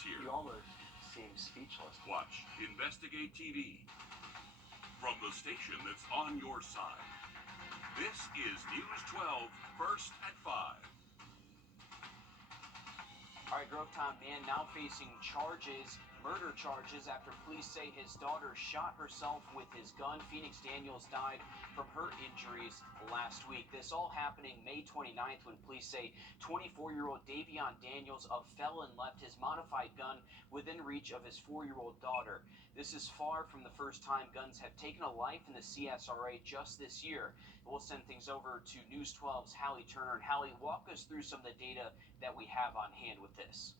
is here. You almost seem speechless. Watch Investigate TV from the station that's on your side. This is News 12, first at 5. All right, Grovetown man now facing murder charges, after police say his daughter shot herself with his gun. Phoenix Daniels died from her injuries last week. This all happening May 29th when police say 24-year-old Davion Daniels, a felon, left his modified gun within reach of his 4-year-old daughter. This is far from the first time guns have taken a life in the CSRA just this year. We'll send things over to News 12's Hallie Turner. And Hallie, walk us through some of the data that we have on hand with this.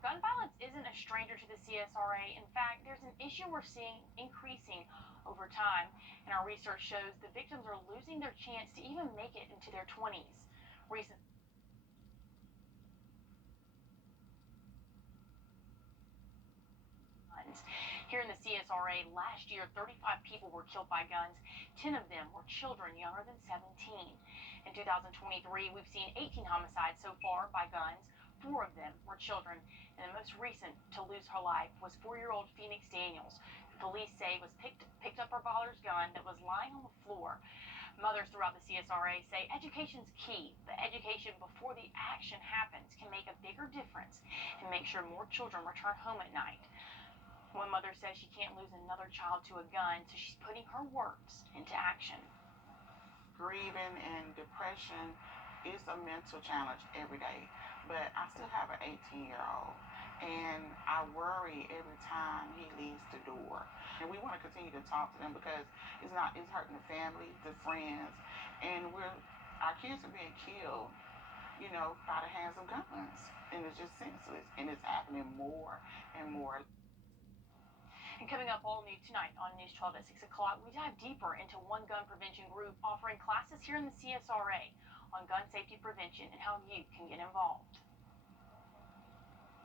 Gun violence isn't a stranger to the CSRA. In fact, there's an issue we're seeing increasing over time, and our research shows the victims are losing their chance to even make it into their 20s. Here in the CSRA, last year, 35 people were killed by guns. 10 of them were children younger than 17. In 2023, we've seen 18 homicides so far by guns. 4 of them were children, and the most recent to lose her life was 4-year-old Phoenix Daniels, who police say was picked up her father's gun that was lying on the floor. Mothers throughout the CSRA say education's key, but education before the action happens can make a bigger difference and make sure more children return home at night. One mother says she can't lose another child to a gun, so she's putting her words into action. Grieving and depression is a mental challenge every day. But I still have an 18-year-old, and I worry every time he leaves the door. And we want to continue to talk to them because it's hurting the family, the friends, and our kids are being killed, by the hands of guns. And it's just senseless, and it's happening more and more. And coming up all new tonight on News 12 at 6 o'clock, we dive deeper into one gun prevention group offering classes here in the CSRA on gun safety prevention and how you can get involved.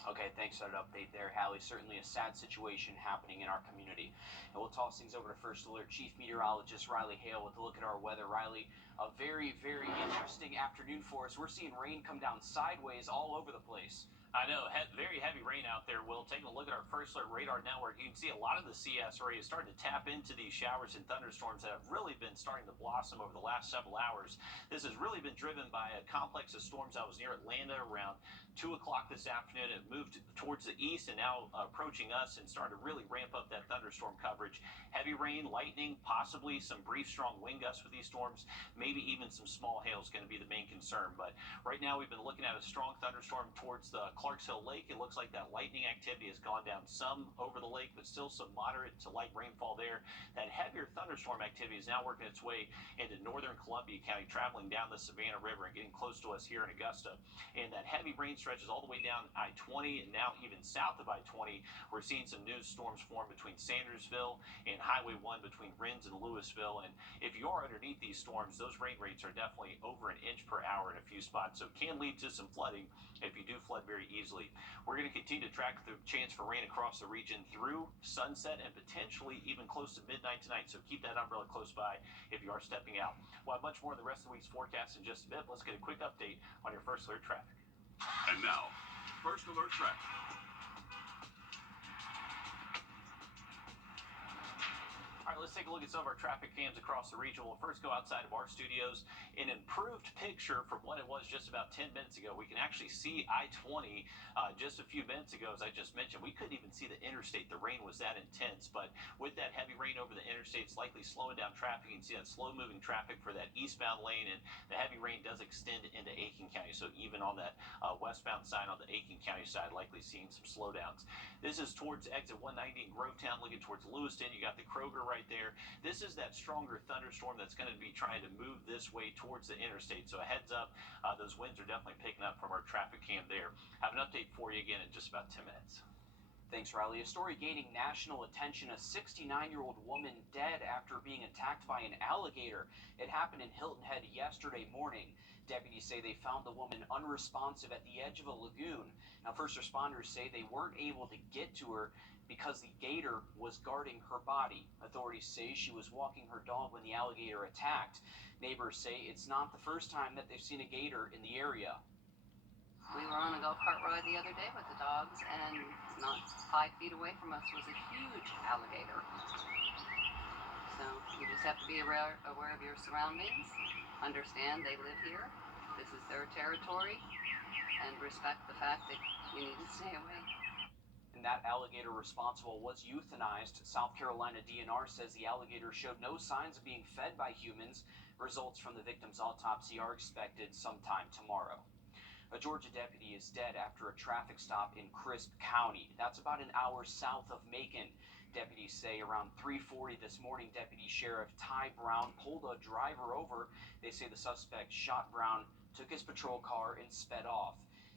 Okay, thanks for that update there, Hallie. Certainly a sad situation happening in our community. And we'll toss things over to First Alert Chief Meteorologist Riley Hale with a look at our weather. Riley, a very, very interesting afternoon for us. We're seeing rain come down sideways all over the place. I know, very heavy rain out there. We'll take a look at our First Alert radar network. You can see a lot of the CSRA is starting to tap into these showers and thunderstorms that have really been starting to blossom over the last several hours. This has really been driven by a complex of storms that was near Atlanta around 2 o'clock this afternoon. It moved towards the east and now approaching us and started to really ramp up that thunderstorm coverage. Heavy rain, lightning, possibly some brief strong wind gusts with these storms. Maybe even some small hail is going to be the main concern. But right now we've been looking at a strong thunderstorm towards the Clarks Hill Lake. It looks like that lightning activity has gone down some over the lake, but still some moderate to light rainfall there. That heavier thunderstorm activity is now working its way into northern Columbia County, traveling down the Savannah River and getting close to us here in Augusta. And that heavy rain stretches all the way down I-20 and now even south of I-20. We're seeing some new storms form between Sandersville and Highway 1 between Rennes and Louisville. And if you are underneath these storms, those rain rates are definitely over an inch per hour in a few spots. So it can lead to some flooding if you do flood very easily. We're going to continue to track the chance for rain across the region through sunset and potentially even close to midnight tonight. So keep that umbrella close by if you are stepping out. We'll have much more of the rest of the week's forecast in just a bit. Let's get a quick update on your First Alert traffic. And now, First Alert traffic. All right, let's take a look at some of our traffic cams across the region. We'll first go outside of our studios. An improved picture from what it was just about 10 minutes ago. We can actually see I-20 just a few minutes ago, as I just mentioned. We couldn't even see the interstate. The rain was that intense. But with that heavy rain over the interstate, it's likely slowing down traffic. You can see that slow-moving traffic for that eastbound lane, and the heavy rain does extend into Aiken County. So even on that westbound side, on the Aiken County side, likely seeing some slowdowns. This is towards exit 190 in Grovetown, looking towards Lewiston. You got the Kroger right there. This is that stronger thunderstorm that's going to be trying to move this way towards the interstate. So a heads up, those winds are definitely picking up from our traffic cam there. Have an update for you again in just about 10 minutes. Thanks, Riley. A story gaining national attention. A 69-year-old woman dead after being attacked by an alligator. It happened in Hilton Head yesterday morning. Deputies say they found the woman unresponsive at the edge of a lagoon. Now, first responders say they weren't able to get to her because the gator was guarding her body. Authorities say she was walking her dog when the alligator attacked. Neighbors say it's not the first time that they've seen a gator in the area. We were on a go-kart ride the other day with the dogs, and not 5 feet away from us was a huge alligator. So you just have to be aware of your surroundings, understand they live here, this is their territory, and respect the fact that you need to stay away. And that alligator responsible was euthanized. South Carolina DNR says the alligator showed no signs of being fed by humans. Results from the victim's autopsy are expected sometime tomorrow. A Georgia deputy is dead after a traffic stop in Crisp County. That's about an hour south of Macon. Deputies say around 3:40 this morning, Deputy Sheriff Ty Brown pulled a driver over. They say the suspect shot Brown, took his patrol car, and sped off.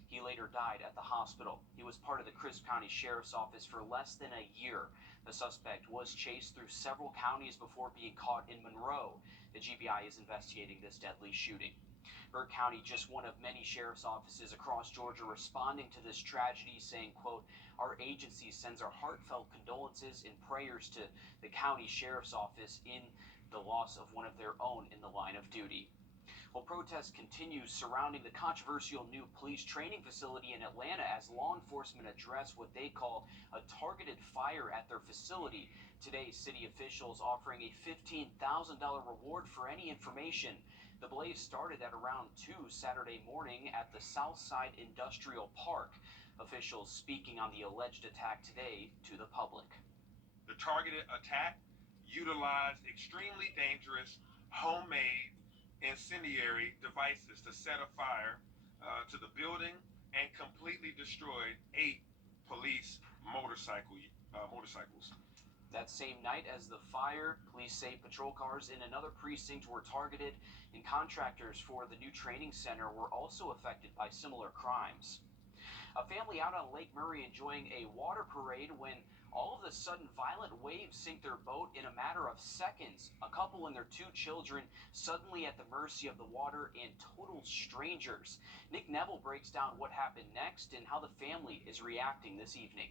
He later died at the hospital. He was part of the Crisp County Sheriff's Office for less than a year. The suspect was chased through several counties before being caught in Monroe. The GBI is investigating this deadly shooting. Burke County, just one of many sheriff's offices across Georgia responding to this tragedy, saying, quote, "Our agency sends our heartfelt condolences and prayers to the county sheriff's office in the loss of one of their own in the line of duty." Well, protests continue surrounding the controversial new police training facility in Atlanta as law enforcement address what they call a targeted fire at their facility. Today, city officials offering a $15,000 reward for any information. The blaze started at around 2 Saturday morning at the Southside Industrial Park. Officials speaking on the alleged attack today to the public. The targeted attack utilized extremely dangerous, homemade, incendiary devices to set a fire to the building and completely destroyed 8 police motorcycles. That same night as the fire, police say patrol cars in another precinct were targeted, and contractors for the new training center were also affected by similar crimes. A family out on Lake Murray enjoying a water parade when all of a sudden violent waves sink their boat in a matter of seconds. A couple and their 2 children suddenly at the mercy of the water and total strangers. Nick Neville breaks down what happened next and how the family is reacting this evening.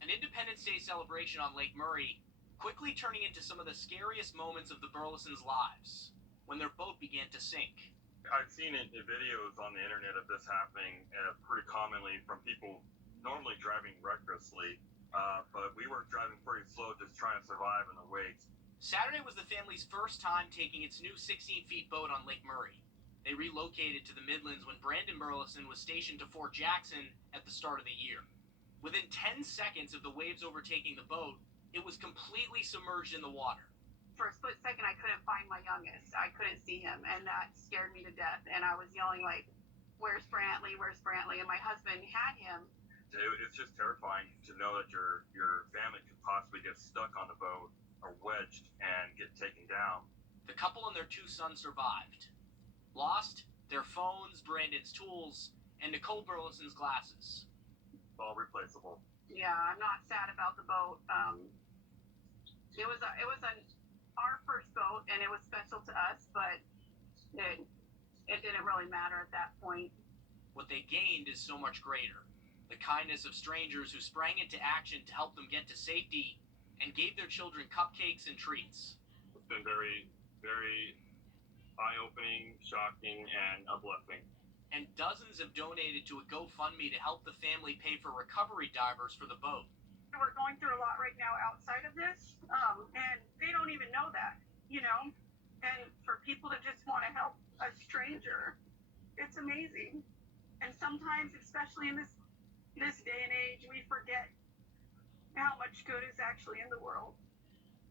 An Independence Day celebration on Lake Murray quickly turning into some of the scariest moments of the Burlesons' lives when their boat began to sink. I've seen videos on the internet of this happening pretty commonly from people normally driving recklessly, but we were driving pretty slow, just trying to survive in the waves. Saturday was the family's first time taking its new 16-feet boat on Lake Murray. They relocated to the Midlands when Brandon Burleson was stationed to Fort Jackson at the start of the year. Within 10 seconds of the waves overtaking the boat, it was completely submerged in the water. For a split second, I couldn't find my youngest. I couldn't see him, and that scared me to death. And I was yelling like, "Where's Brantley? Where's Brantley?" And my husband had him. It's just terrifying to know that your family could possibly get stuck on the boat or wedged and get taken down. The couple and their 2 sons survived. Lost their phones, Brandon's tools, and Nicole Burleson's glasses. It's all replaceable. Yeah, I'm not sad about the boat. It was our first boat, and it was special to us, but it didn't really matter at that point. What they gained is so much greater. The kindness of strangers who sprang into action to help them get to safety and gave their children cupcakes and treats. It's been very, very eye-opening, shocking, and uplifting. And dozens have donated to a GoFundMe to help the family pay for recovery divers for the boat. We're going through a lot right now outside of this, and they don't even know that, And for people to just want to help a stranger, it's amazing. And sometimes, especially in this day and age, we forget how much good is actually in the world.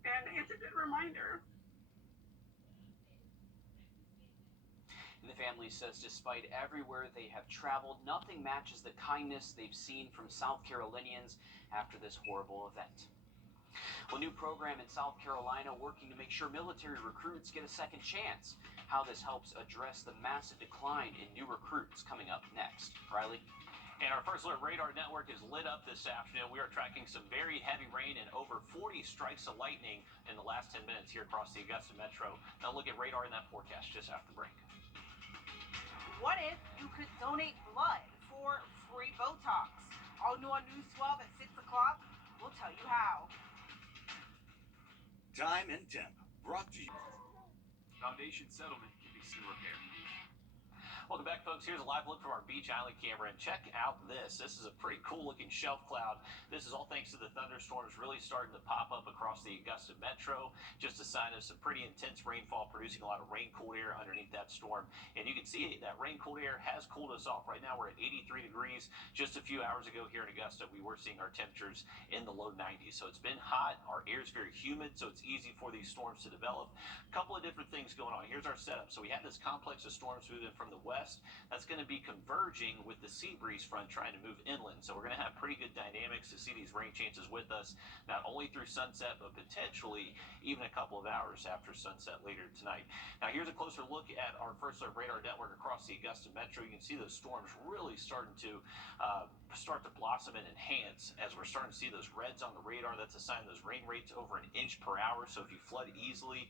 And it's a good reminder. And the family says despite everywhere they have traveled, nothing matches the kindness they've seen from South Carolinians after this horrible event. Well, new program in South Carolina working to make sure military recruits get a second chance. How this helps address the massive decline in new recruits coming up next. Riley? And our First Alert Radar Network is lit up this afternoon. We are tracking some very heavy rain and over 40 strikes of lightning in the last 10 minutes here across the Augusta Metro. Now look at radar in that forecast just after the break. What if you could donate blood for free Botox? All new on News 12 at 6 o'clock. We'll tell you how. Time and Temp, brought to you. Foundation settlement can be soon repaired. Welcome back, folks. Here's a live look from our Beach Island camera, and check out this. This is a pretty cool looking shelf cloud. This is all thanks to the thunderstorms really starting to pop up across the Augusta metro. Just a sign of some pretty intense rainfall, producing a lot of rain-cooled air underneath that storm. And you can see that rain-cooled air has cooled us off. Right now we're at 83 degrees. Just a few hours ago here in Augusta, we were seeing our temperatures in the low 90s. So it's been hot. Our air is very humid, so it's easy for these storms to develop. A couple of different things going on. Here's our setup. So we have this complex of storms moving from the west. That's going to be converging with the sea breeze front trying to move inland. So we're going to have pretty good dynamics to see these rain chances with us, not only through sunset, but potentially even a couple of hours after sunset later tonight. Now here's a closer look at our first alert radar network across the Augusta metro. You can see those storms really starting to blossom and enhance as we're starting to see those reds on the radar. That's a sign those rain rates over 1 inch per hour. So if you flood easily,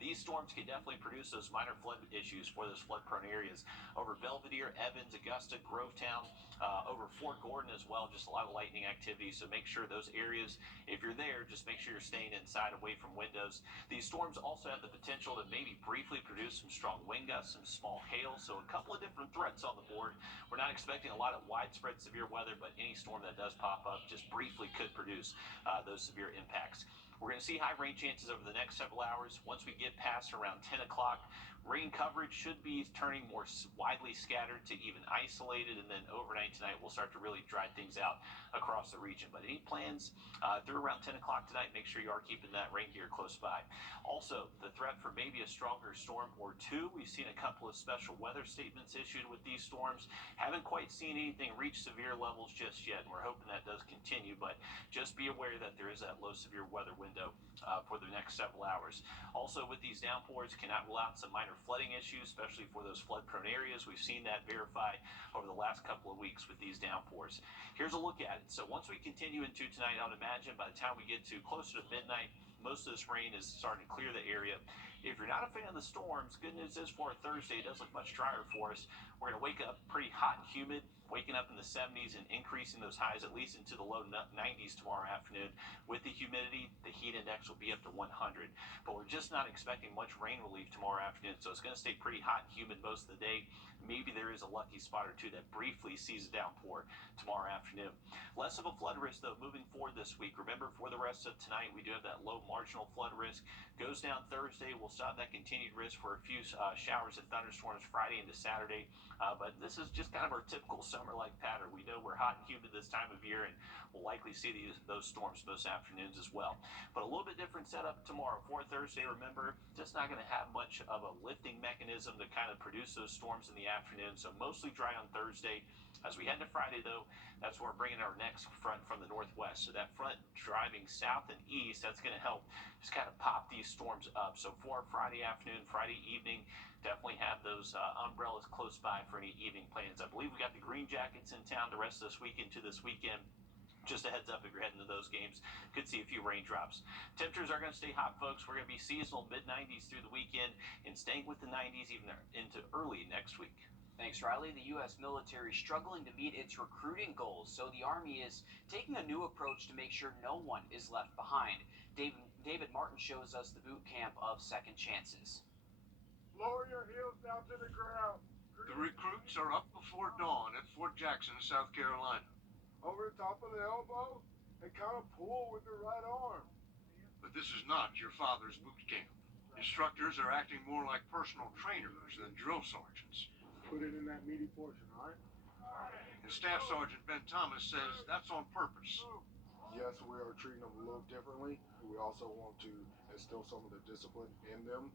these storms can definitely produce those minor flood issues for those flood prone areas over Belvedere, Evans, Augusta, Grovetown, over Fort Gordon as well. Just a lot of lightning activity. So make sure those areas, if you're there, just make sure you're staying inside away from windows. These storms also have the potential to maybe briefly produce some strong wind gusts, some small hail. So a couple of different threats on the board. We're not expecting a lot of widespread severe weather, but any storm that does pop up just briefly could produce those severe impacts. We're going to see high rain chances over the next several hours. Once we get past around 10 o'clock, rain coverage should be turning more widely scattered to even isolated, and then overnight tonight we'll start to really dry things out across the region. But any plans through around 10 o'clock tonight, make sure you are keeping that rain gear close by. Also, the threat for maybe a stronger storm or two. We've seen a couple of special weather statements issued with these storms. Haven't quite seen anything reach severe levels just yet, and we're hoping that does continue, but just be aware that there is that low severe weather window for the next several hours. Also, with these downpours, cannot rule out some minor flooding issues, especially for those flood prone areas. We've seen that verified over the last couple of weeks with these downpours. Here's a look at it. So once we continue into tonight, I would imagine by the time we get to closer to midnight, most of this rain is starting to clear the area. If you're not a fan of the storms, good news is for Thursday, it does look much drier for us. We're going to wake up pretty hot and humid, waking up in the 70s and increasing those highs at least into the low 90s tomorrow afternoon. With the humidity, the heat index will be up to 100. But we're just not expecting much rain relief tomorrow afternoon, so it's going to stay pretty hot and humid most of the day. Maybe there is a lucky spot or two that briefly sees a downpour tomorrow afternoon. Less of a flood risk, though, moving forward this week. Remember, for the rest of tonight, we do have that low marginal flood risk. Goes down Thursday. We'll still have that continued risk for a few showers and thunderstorms Friday into Saturday. But this is just kind of our typical summer-like pattern. We know we're hot and humid this time of year, and we'll likely see those storms most afternoons as well. But a little bit different setup tomorrow. For Thursday, remember, just not going to have much of a lifting mechanism to kind of produce those storms in the afternoon. So mostly dry on Thursday. As we head to Friday, though, that's where we're bringing our next front from the northwest. So that front driving south and east, that's going to help just kind of pop these storms up. So for Friday afternoon, Friday evening, definitely have those umbrellas close by for any evening plans. I believe we got the Green Jackets in town the rest of this week into this weekend. Just a heads up if you're heading to those games, could see a few raindrops. Temperatures are going to stay hot, folks. We're going to be seasonal mid-90s through the weekend and staying with the 90s even into early next week. Thanks, Riley. The U.S. military is struggling to meet its recruiting goals, so the Army is taking a new approach to make sure no one is left behind. David Martin shows us the boot camp of Second Chances. Lower your heels down to the ground. The recruits are up before dawn at Fort Jackson, South Carolina. Over the top of the elbow and kind of pull with the right arm. But this is not your father's boot camp. Instructors are acting more like personal trainers than drill sergeants. Put it in that meaty portion, all right? And Staff Sergeant Ben Thomas says that's on purpose. Yes, we are treating them a little differently. We also want to instill some of the discipline in them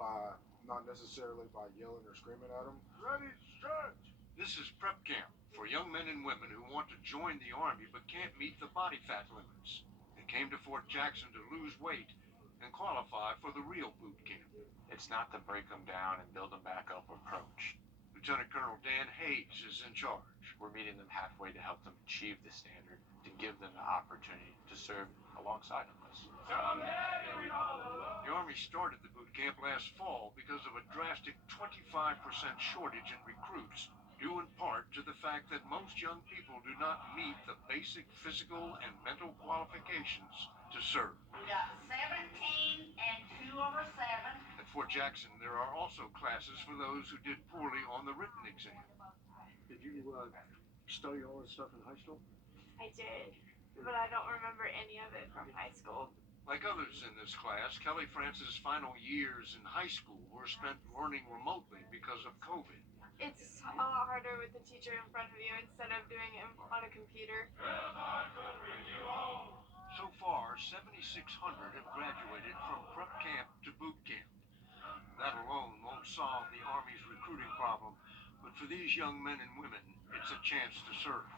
by not necessarily by yelling or screaming at them. Ready, stretch! This is prep camp for young men and women who want to join the Army but can't meet the body fat limits. They came to Fort Jackson to lose weight and qualify for the real boot camp. It's not the break them down and build them back up approach. Lieutenant Colonel Dan Hayes is in charge. We're meeting them halfway to help them achieve the standard, to give them the opportunity to serve alongside of us. The Army started the boot camp last fall because of a drastic 25% shortage in recruits. due in part to the fact that most young people do not meet the basic physical and mental qualifications to serve. We got 17 and 2 over 7. At Fort Jackson, there are also classes for those who did poorly on the written exam. Did you study all this stuff in high school? I did, but I don't remember any of it from high school. Like others in this class, Kelly France's final years in high school were spent learning remotely because of COVID. It's a lot harder with the teacher in front of you instead of doing it on a computer. So far, 7,600 have graduated from prep camp to boot camp. That alone won't solve the Army's recruiting problem, but for these young men and women, it's a chance to serve.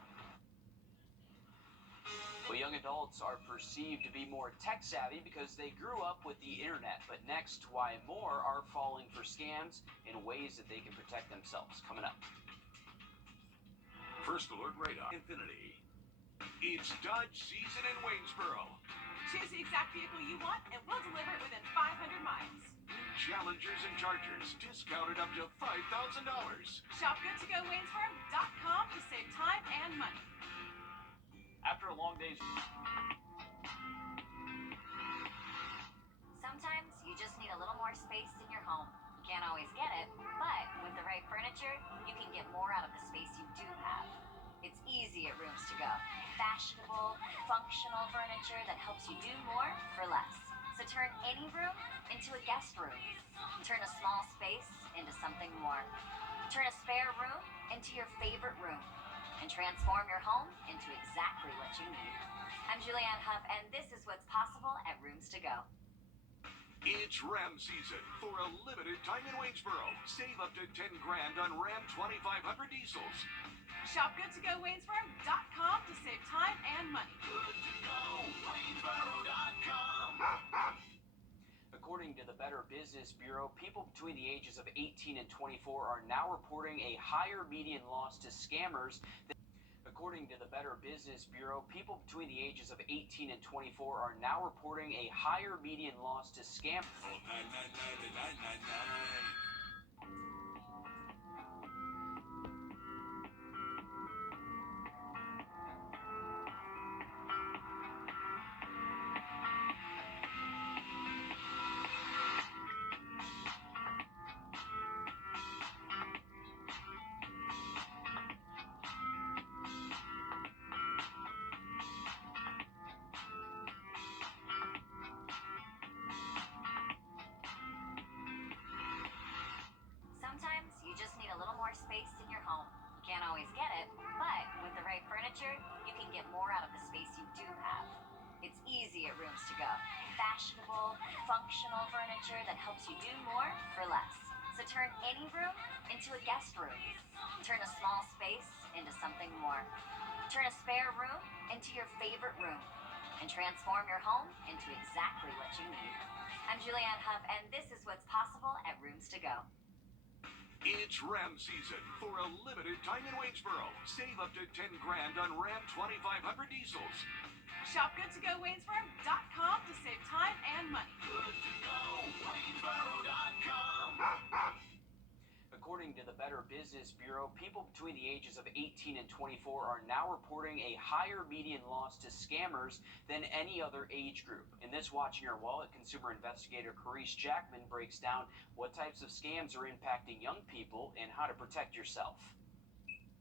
Well, young adults are perceived to be more tech savvy because they grew up with the internet. But next, why more are falling for scams in ways that they can protect themselves. Coming up. First Alert Radar Infinity. It's Dodge season in Waynesboro. Choose the exact vehicle you want, and we'll deliver it within 500 miles. Challengers and Chargers discounted up to $5,000. Shop GoodToGoWaynesboro.com to save time and money. After a long day's... Sometimes you just need a little more space in your home. You can't always get it, but with the right furniture, you can get more out of the space you do have. It's easy at Rooms to Go. Fashionable, functional furniture that helps you do more for less. So turn any room into a guest room. Turn a small space into something more. Turn a spare room into your favorite room. And transform your home into exactly what you need. I'm Julianne Huff, and this is what's possible at Rooms to Go. It's Ram season. For a limited time in Waynesboro, save up to $10,000 on Ram 2500 diesels. Shop GoodToGoWaynesboro.com to save time and money. GoodToGoWaynesboro.com. According to the Better Business Bureau, people between the ages of 18 and 24 are now reporting a higher median loss to scammers. According to the Better Business Bureau, people between the ages of 18 and 24 are now reporting a higher median loss to scammers. Oh, 9999999. Sometimes you just need a little more space in your home. You can't always get it, but with the right furniture, you can get more out of the space you do have. It's easy at Rooms to Go. Fashionable, functional furniture that helps you do more for less. So turn any room into a guest room. Turn a small space into something more. Turn a spare room into your favorite room. And transform your home into exactly what you need. I'm Julianne Huff, and this is what's possible at Rooms to Go. It's Ram season. For a limited time in Waynesboro, save up to $10,000 on Ram 2500 diesels. Shop GoodToGoWaynesboro.com to save time and money. GoodToGoWaynesboro.com. According to the Better Business Bureau, people between the ages of 18 and 24 are now reporting a higher median loss to scammers than any other age group. In this Watching Your Wallet, consumer investigator Carice Jackman breaks down what types of scams are impacting young people and how to protect yourself.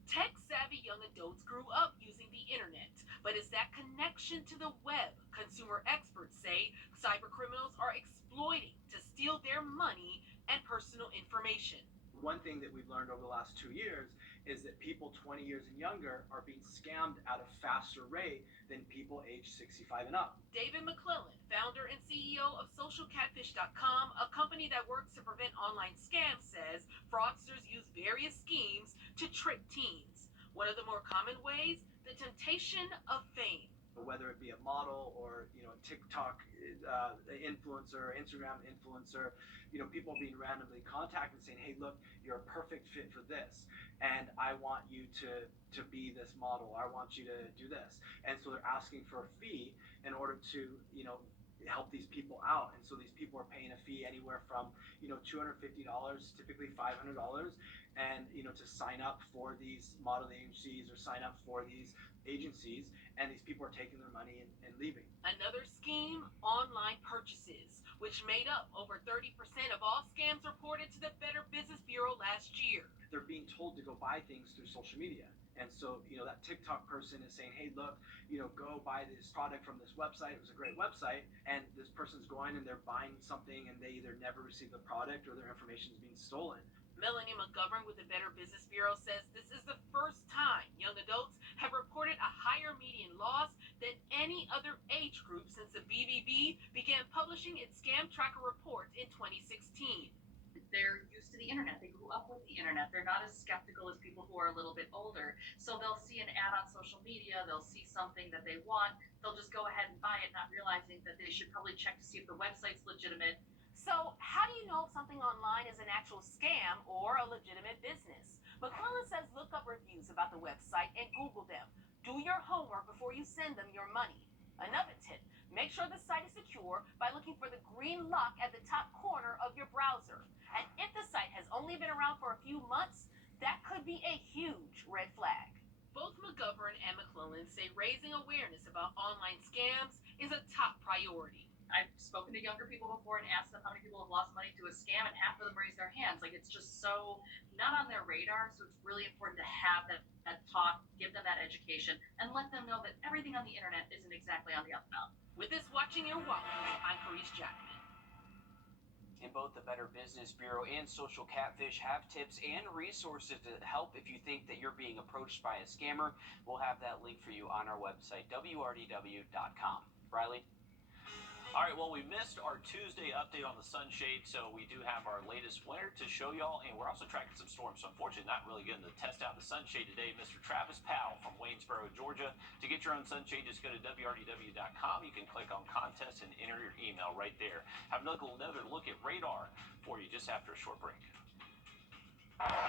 Tech-savvy young adults grew up using the internet, but it's that connection to the web, consumer experts say, cybercriminals are exploiting to steal their money and personal information. One thing that we've learned over the last 2 years is that people 20 years and younger are being scammed at a faster rate than people aged 65 and up. David McClellan, founder and CEO of SocialCatfish.com, a company that works to prevent online scams, says fraudsters use various schemes to trick teens. One of the more common ways, the temptation of fame. Whether it be a model or TikTok influencer, Instagram influencer, people being randomly contacted saying, hey, look, you're a perfect fit for this, and I want you to be this model. I want you to do this. And so they're asking for a fee in order to help these people out. And so these people are paying a fee anywhere from, $250, typically $500, and, to sign up for these modeling agencies or sign up for these agencies. And these people are taking their money and leaving. Another scheme, online purchases, which made up over 30% of all scams reported to the Better Business Bureau last year. They're being told to go buy things through social media. And so, that TikTok person is saying, hey, look, go buy this product from this website. It was a great website. And this person's going and they're buying something and they either never receive the product or their information is being stolen. Melanie McGovern with the Better Business Bureau says this is the first time young adults have reported a higher median loss than any other age group since the BBB began publishing its scam tracker reports in 2016. They're used to the internet. They grew up with the internet. They're not as skeptical as people who are a little bit older. So they'll see an ad on social media. They'll see something that they want. They'll just go ahead and buy it, not realizing that they should probably check to see if the website's legitimate. So how do you know if something online is an actual scam or a legitimate business? McClellan says look up reviews about the website and Google them. Do your homework before you send them your money. Another tip, make sure the site is secure by looking for the green lock at the top corner of your browser. And if the site has only been around for a few months, that could be a huge red flag. Both McGovern and McClellan say raising awareness about online scams is a top priority. I've spoken to younger people before and asked them how many people have lost money to a scam, and half of them raise their hands. Like, it's just so not on their radar. So it's really important to have that talk, give them that education, and let them know that everything on the internet isn't exactly on the up and up. With this Watching Your Wallet, I'm Carice Jackman. And both the Better Business Bureau and Social Catfish have tips and resources to help if you think that you're being approached by a scammer. We'll have that link for you on our website, wrdw.com. Riley? All right, well, we missed our Tuesday update on the sunshade, so we do have our latest winner to show y'all, and we're also tracking some storms, so unfortunately not really getting to test out the sunshade today. Mr. Travis Powell from Waynesboro, Georgia. To get your own sunshade, just go to wrdw.com. You can click on contest and enter your email right there. Have another look at radar for you just after a short break.